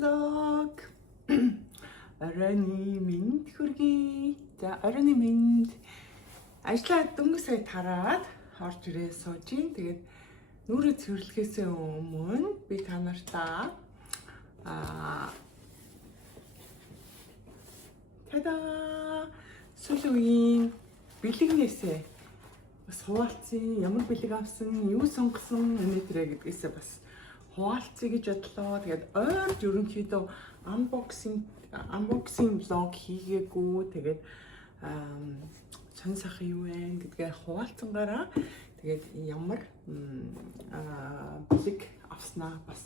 vlog. Оройны минь хүргэе. За оройны минь ажлаа дөнгөж сая тараад орж ирээ сууж ин. Тэгээд нүрээ цэвэрлэхээс өмнө би та нартаа тада сүүлийн бэлэгнээсээ бас хуваалцсан, ямар бэлэг авсан, юу сонгосон өнөөдрээ гэдгээсээ бас хуваалцъя гэж бодлоо. Тэгээд ойрд ерөнхийдөө unboxing vlog хийгээгүй. Тэгээд сонь сайхан юу вэ гэдгээ хуваалцсангаараа тэгээд ямар бэлэг авснаа бас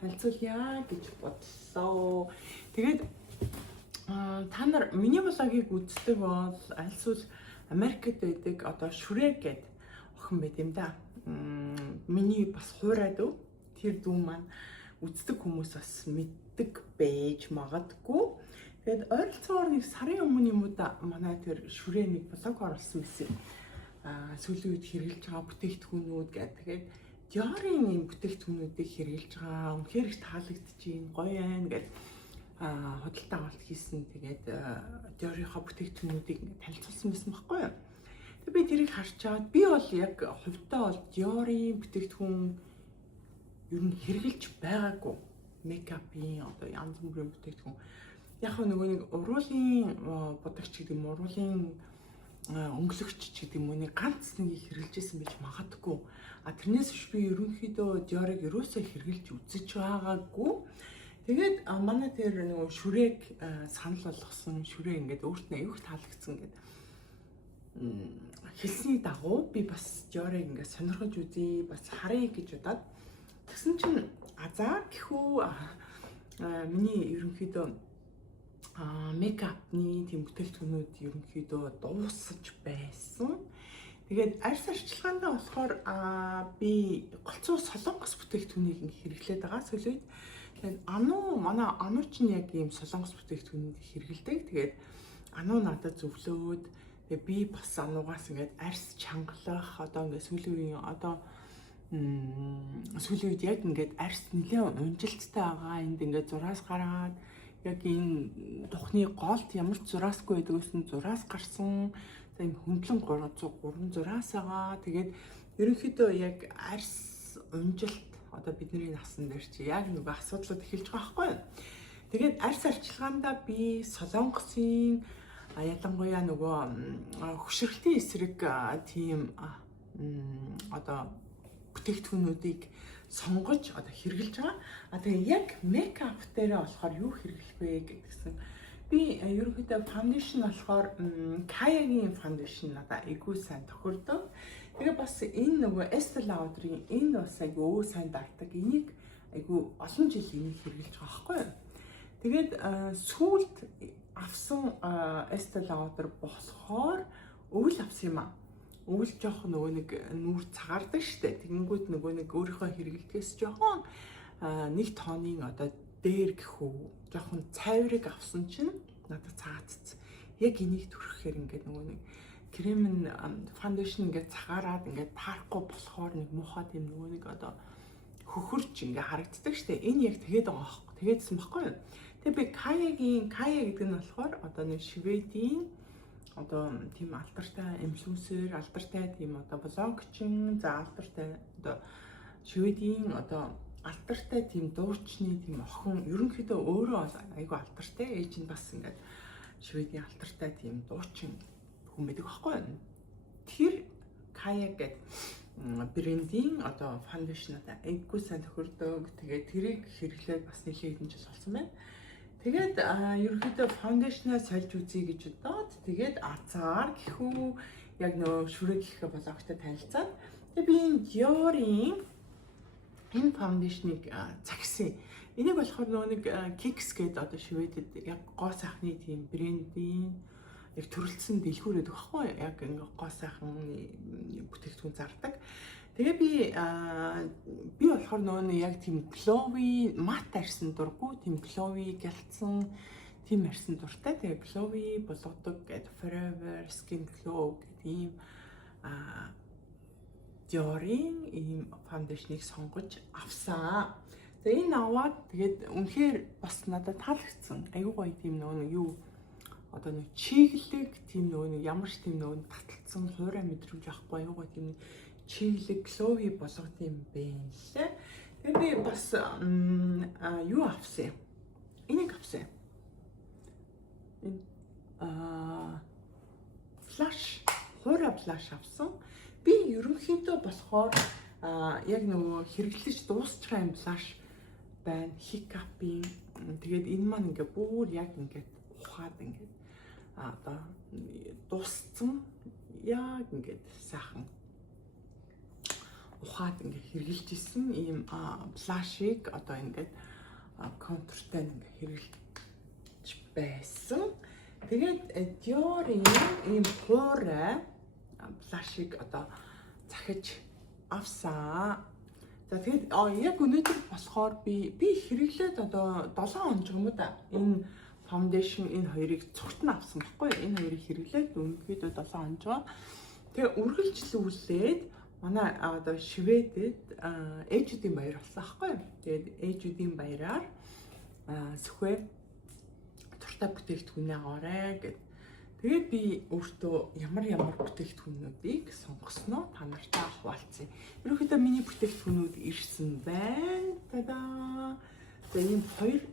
танилцуулъя гэж бодлоо. Тэгээд та нар миний влогийг үздэг бол альсвал Америкт байдаг одоо Шүрэг гэдэг охин байт юм да. Миний бас хуурай дүү. Тэр дүү маань үздэг хүмүүс бас мэддэг байж магадгүй. Тэгээд ойролцоогоор нэг сарын өмнө юм уу да манай тэр Шүрээ нэг блог оруулсан байсан. Сүүлийн үед хэрэгжилж байгаа бүтээгдэхүүнүүд гэдэг. Тэгээд Dior-ийн юм бүтээгдэхүүнүүдийг хэрэгжилж байгаа. Үнэхээр их таалагдчихээн, гоё байна гэдэг худалдаа авалт хийсэн. Тэгээд Dior-ийнхаа бүтээгдэхүүнүүдийг ингээд танилцуулсан байсан байхгүй юу? Тэгээд би тэрийг харчаад би бол яг хувьдаа бол Dior-ийн бүтээгдэхүүн ер нь хэрэгжилж байгаагүй. Мейкапын одоо янз бүрийн бүтээгдэхүүн. Яг нөгөө нэг уруулын бодогч гэдэг юм, уруулын өнгөлөгч гэдэг юм уу нэг ганц нэг хэрэгжилжсэн байж магадгүй. Тэрнээс биш би ерөнхийдөө Dior-ыг ерөөсөө хэрэгжилж үзэж байгаагүй. Тэгээд манай тэр нөгөө Шүрэг санал болгосон Шүрээ ингээд өөртөө аюух таалагдсан гэдэг хэлсний дагуу би бас Dior-ыг ингээд сонирхож үзье, бас харъя гэж удаад тэгсэн чинь азаа гэхүү миний ерөнхийдөө мейкапны тийм бүтээгдэхүүнүүд ерөнхийдөө дуусаж байсан. Тэгээд арьс арчилгаандаа болохоор би голцоо солонгос бүтээгдэхүүнийг хэрэглээд байгаа сүүлийн үед. Тэгээд манай ануу чинь яг ийм солонгос бүтээгдэхүүнийг хэрэглэдэг. Тэгээд ануу надад зөвлөөд тэгээд би бас ануугаас ингээд арьс чангалах одоо ингээд сүүлийн үед яг ингээд арьс нэлээд унжилттай байгаа. Энд ингээд зураас гараад яг энэ тухны голд ямар ч зураасгүй байдаг гэсэн зураас гарсан. За юм хөндлөн 303 зураас байгаа. Тэгээд ерөнхийдөө яг арьс унжилт одоо бидний насан дээр чи яг нэг асуудлууд эхэлж байгаа байхгүй юу? Тэгээд арьс арчилгаандаа би солонгосын ялангуяа нөгөө хөшрөлтийн эсрэг тийм одоо бүтээгдэхүүнүүдийг сонгож одоо хэрэгжилж байгаа. Тэгээ яг мейкап дээрээ болохоор юу хэрэглэх вэ гэдгсэн. Би ерөнхийдөө фаундейшн болохоор Kaya-гийн фаундейшн надад айгүй сайн тохирдог. Тэгээ бас энэ нөгөө Estée Lauder-ийн энэ бас айгүй сайн дартаг. Энийг айгүй олон жил энийг хэрэглэж байгаа байхгүй юу? Тэгээд сүүлд авсан Estée Lauder болохоор өвөл авсан юм аа. Өвөл жоох нөгөө нэг нүүр цагаардаг штэ. Тэгэнгүүт нөгөө нэг өөрийнхөө хэрэглэдгээс жоохон нэг тооны одоо дээр гэхүү жоохон цайврыг авсан чинь надад цаацсан. Яг энийг төрөхээр ингээд нөгөө нэг крем фаундейшн ингээд цагаараад ингээд таарахгүй болохоор нэг муухай тийм нөгөө нэг одоо хөхөрч ингээд харагддаг штэ. Энэ яг тэгээд байгаа аахгүй. Тэгээдсэн баггүй юу? Тэгээ би Kaya гэдэг нь болохоор одоо нэг Шведийн одоо тийм алдартай инфлюенсер, алдартай тийм одоо блогчин, за алдартай одоо Шведийн одоо алдартай тийм дуучны тийм охин ерөнхийдөө өөрөө айгүй алдартай. Ээж нь бас ингээд Шведийн алдартай тийм дуучин хүн байдаг байхгүй юу? Тэр Kaya гэдэг брендийн одоо фаундейшн одоо айгүй сайн тохирдог. Тэгээд тэрийг хэрэглээд бас нэлээд хэдэн жил болсон байна. Тэгээд ерөнхийдөө фаундейшнаа сольж үзье гэж бодоод тэгээд азар гэхүү яг нөө Шүрэг гэх блогтой танилцаад тэгээд би энэ Dior-ийн энэ фаундейшнийг загсан. Энийг болохоор нөгөө нэг Kicks гэдэг одоо Шведэд яг гоо сайхны тийм брендийн яг төрөлцсөн дэлгүүр байдаг байхгүй юу? Яг ингээ гоо сайхны бүтээгдэхүүн зардаг. Тэгээ би болохоор нөгөө яг тийм Chloe мат арьсан дурггүй тийм Chloe гэлцсэн тийм арьсан дуртай. Тэгээ Chloe болгодог гэдэг Forever Skin Glow гэдэг ийм Dior-ийн ийм фаундейшнийг сонгож авсан. За энэ аваад тэгээд үнэхээр бас надад таалагдсан. Аюу гоё тийм нэг юу одоо нэг чиглэг тийм нэг ямар ч тийм нэг таталцсан хуурай мэдрэмж авахгүй аюу гоё тийм чиглэг глови болгох юм байна лээ. Тэгээд би бас юу авсан юм. Энийг авсан. Энэ флаш, хуурай флаш авсан. Би ерөнхийдөө болохоор яг нөгөө хэрэглэж дуусчихсан юм флаш байна. Хикапын. Тэгээд энэ маань ингээ бүр яг ингээд ухаад ингээд одоо дууссан яг ингээд сайхан ухаад ингээ хэрэгжилж исэн ийм флашийг одоо ингээд контуртай ингээ хэрэгжилж байсан. Тэгээд Dior-ийн ийм хуурай флашийг одоо захиж авсан. За тэгээд яг өнөөдөр болохоор би хэрэглээд одоо 7 он ч юм уу да. Энэ foundation энэ хоёрыг цогтно авсан байхгүй юу? Энэ хоёрыг хэрэглээд өнөөдөр 7 он жоо. Тэгээ үргэлжлүүлээд манай одоо Шведэд ээжүүдийн баяр болсон байхгүй юу? Тэгээд ээжүүдийн баяраар сүхвэ туртай бүтээгдэхүүнээ аваарэ гэд. Тэгээд би өөртөө ямар бүтээгдэхүүнүүдийг сонгосноо та нартай хуваалцъя. Ерөнхийдөө миний бүтээгдэхүүнүүд ирсэн байна. Та-даа. Тэгээд ийм хоёр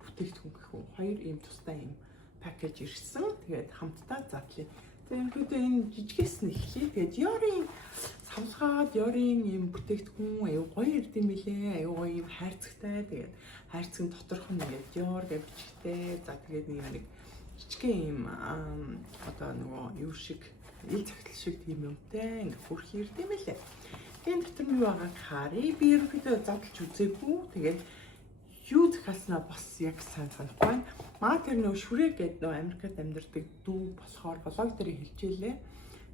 бүтээгдэхүүн гэх үү? Хоёр ийм тустай ийм пакэж ирсэн. Тэгээд хамтдаа задлаа. Тэгээд ерөнхийдөө энэ жижигээс нь эхлэе. Тэгээд Dior-ийн савлгаа, Dior-ийн ийм бүтээгдэхүүн аюу гоё ирд юм билээ. Аюу гоё ийм хайрцагтай. Тэгээд хайрцаг нь доторх нь ингээд Dior гэж бичгтэй. За тэгээд нэг жижигхэн ийм одоо нөгөө юу шиг ил цагтл шиг тийм юмтай ингээ хөрх ирд юм лээ. Тэгээд дотор нь юу байгааг харъя. Би ерөнхийдөө задлж үзээгүй. Тэгээд юу захиалснаа бас яг сайн санахгүй байна. Маа тэр нөгөө шүрээ гэдэг нөгөө Америкт амьдардаг дүү болохоор блог дээр хэлжээлээ.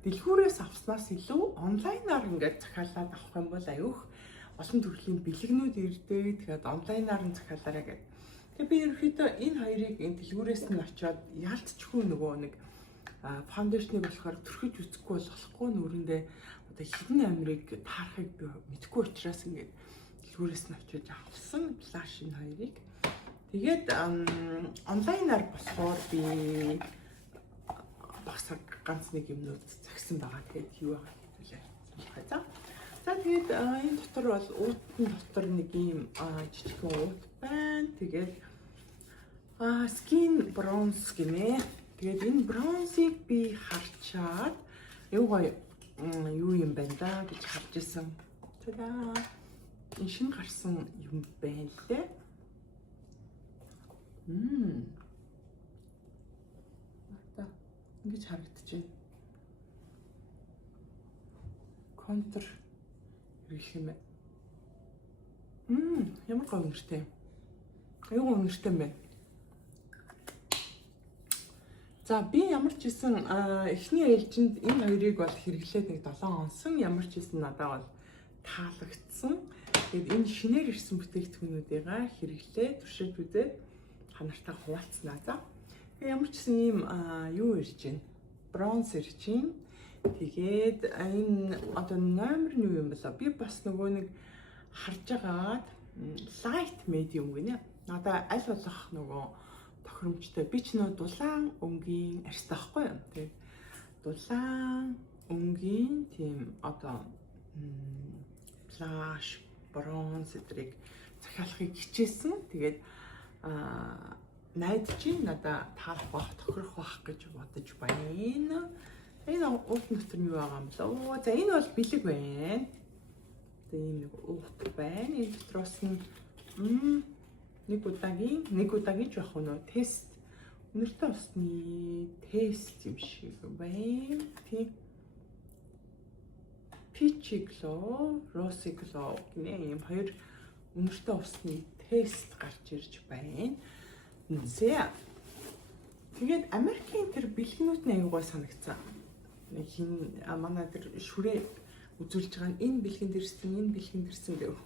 Дэлгүүрээс авснаас илүү онлайнаар ингээд захиалаад авах юм бол аюух олон төрлийн бэлгэнүүд ирдэг. Тэгээд онлайнаар нь захиалаарай гэдэг. Тэгээ би ерөөхдөө энэ хоёрыг энэ дэлгүүрээс нь очиод яалтчгүй нөгөө нэг фаундейшнийг болохоор төрхөж үзэхгүй болохгүй нүрэндээ одоо хідэн амирыг таарахыг би мэдэхгүй учраас ингээд дэлгүүрээс нь очиод авсан флаш энэ хоёрыг. Тэгээд онлайнаар болохоор би бас ганц нэг юмнууд загсан байгаа. Тэгээд юу байгаа хэлээ. За тэгээд энэ дотор бол уутны дотор нэг юм жижигхэн уут байна. Тэгээд skin bronze гинэ. Тэгээд энэ бронзыг би харчаад юу юм байна да гэж харж исэн. Та-даа. Энэ шинэ гарсан юм байна лээ. Ата ингэж харагдчихэв. Контур ирэх юм байна. Ямар гоё нэртэй. Аюу нэртэй юм байна. За би ямар ч гэсэн эхний ээлжинд энэ хоёрыг бол хэрэглээд нэг 7 онсон. Ямар ч гэсэн надад бол таалагдсан. Тэгээд энэ шинээр ирсэн бүтээгдэхүүнүүдийг хэрэглээд туршиж үзээд ханартаа хуваалцснаа. За. Тэгээд ямар ч гэсэн ийм юу ирж байна. Бронз ирж байна. Тэгээд энэ одоо номер нь юу юм бэ? Би бас нөгөө нэг харж агаад light medium гинэ. Надаа аль болох нөгөө тохиромжтой. Би ч нөгөө дулаан өнгийн арьстай байхгүй юу? Тэгээд дулаан өнгийн тийм одоо флаш, бронз эдрийг захиалахыг хичээсэн. Тэгээд найдаж надаа таалах бах, тохирох бах гэж бодож байна. Энэ уут дотор нь юу байгаа юм бэ? За энэ бол бэлэг байна. Тэгээд ийм нэг уут байна. Энэ дотроос нь нэг удаагийн жоох нөө тест өнөртэй усны тест юм шиг байна. Тийм. Peachy Glow, Rosy Glow гэнэ ийм хоёр өнөртэй усны тест гарч ирж байна. Зэ. Тэгээд Америкийн тэр бэлгэнүүд нь аюугаа санагцсан. Нэг хин манай тэр шүрээ үзүүлж байгаа энэ бэлгэн дэрсэн гэв.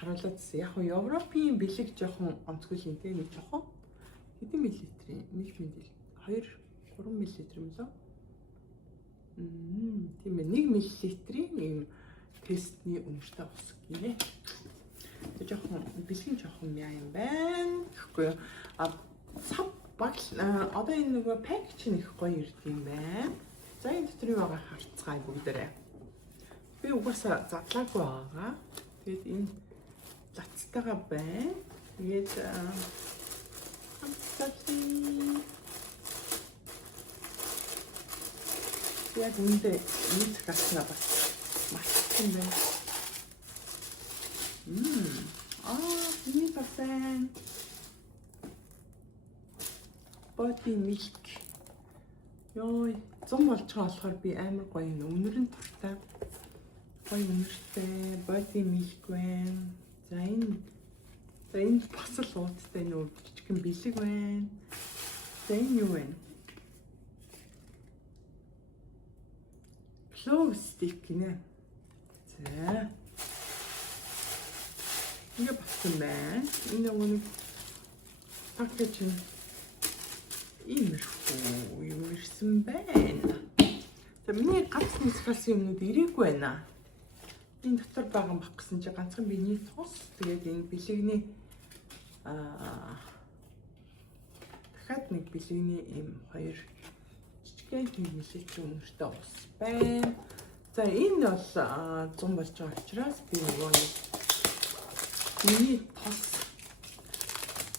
Харуулаадсэн. Яг нь Европын бэлэг жоохон онцгой юм те нэг жоохон хэдэн миллилитрийн 1 мл 2-3 мл юм лөө. Тийм ээ 1 мл-ийн ийм тестний өнөртэй ус гинэ. жоохон бэлгийн жоохон яа юм байна гэхгүй юу. Сав баг одоо энэ нөгөө пакэж нь их гоё ирд юм байна. За энэ дотор юу байгаа харцгаая бүгдээрээ. Би угаасаа задлаагүй байгаа. Тэгээд энэ лацтайгаа байна. Тэгээд яг үндэ энэ цагаасна бас маш юм байна. Энэ басан body milk. Йой, 100 болж байгаа болохоор би амар гоё юм. Өнөр нь туртай. Гоё өнөртэй body milk байна. За энэ бас л уудтай нөө жижигхэн бэлэг байна. За энэ юу вэ? Glow stick гинэ. За. Ингээ батсан байна. Энэ нэг пакэж иймэрхүү юм ирсэн байна. За миний ганц нисгалсан юмнууд ирээгүй байна. Энэ дотор байгаа юм бах гэсэн чи ганцхан биний цус. Тэгээд энэ бэлэгний дахиад нэг бэлэгний ийм хоёр жижигхэн хэмнэлт өнөртэй ус байна. За энэ бол 100 болж байгаа учраас би нөгөө миний тос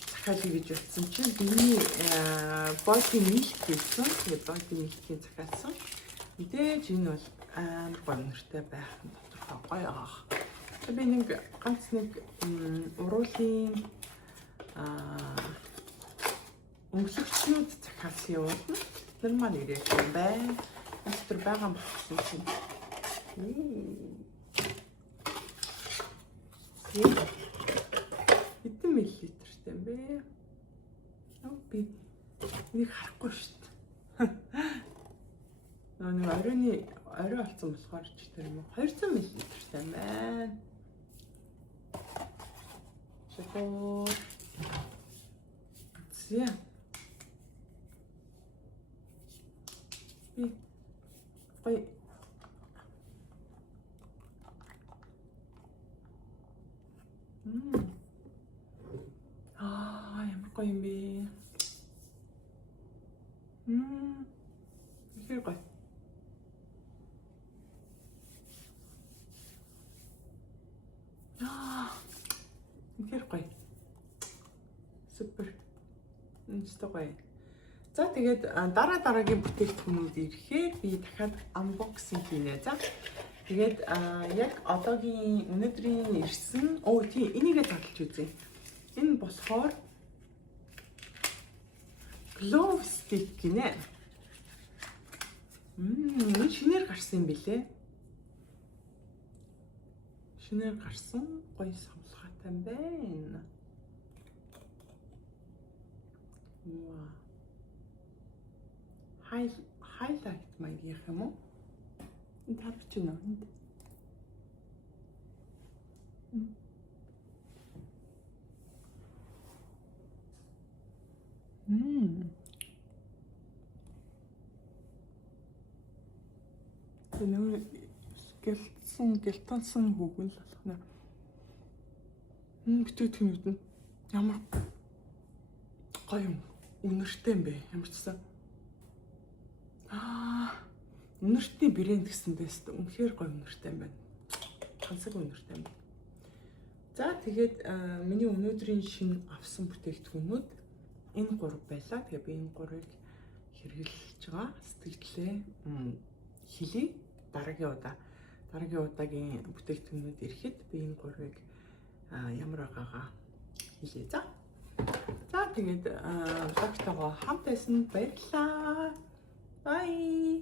захиалъя гэж утсан чинь биний body milk гэсэн. Тэгээд body milk-ийн захиалсан. Мэдээж энэ бол амар гоё өнөртэй байх нь тодорхой гоё аа. Би нэг ганц нэг уруулын өнгөлөгчнүүд захиалсан явуулна. Тэр маань ирэх юм байна. Тэр байгаа болсон чинь. Хэдэн миллилитртэй юм бэ? Би энийг харахгүй шүү дээ. Нэг орой болсон болохоор ч тэр юм 200 миллилитртэй юм байна. Шоколад. Зя. Би гоё ямар гоё юм бэ? Ихэр гоё. Ихэр гоё. Супер. Гоё. За тэгээд дараагийн бүтээгдэхүүнүүд ирэхээр би дахиад unboxing хийнэ. За тэгээд яг одоогийн өнөөдрийн ирсэн тийм энийгээ задлж үзье. Энэ болохоор glow stick гинэ. Энэ шинээр гарсан юм билэ. Шинээр гарсан гоё савлгаатай байна. Вау. Highlight маяг ярих юм уу? Энэ тарч байна уу? Энэ гэлтэнсэн хүүгэн л болох нэ. Бүтээгдэхүүнүүд нь ямар гоё өнөртэй юм бэ? Ямар ч гэсэн өнөртний брэнд гэсэндээс үнэхээр гоё өнөртэй юм байна. Ганцаг өнөртэй юм. За тэгээд миний өнөөдрийн шинэ авсан бүтээгдэхүүнүүд энэ 3 байлаа. Тэгээ би энэ 3-ыг хэрэглэж байгаа. Сэтгэлдээ хэлье. Дараагийн удаагийн бүтээгдэхүүнүүд ирэхэд би энэ 3-ыг ямар байгаагаа хэлье. За тэгээд багтагаа хамт байсан баярлалаа. Bye.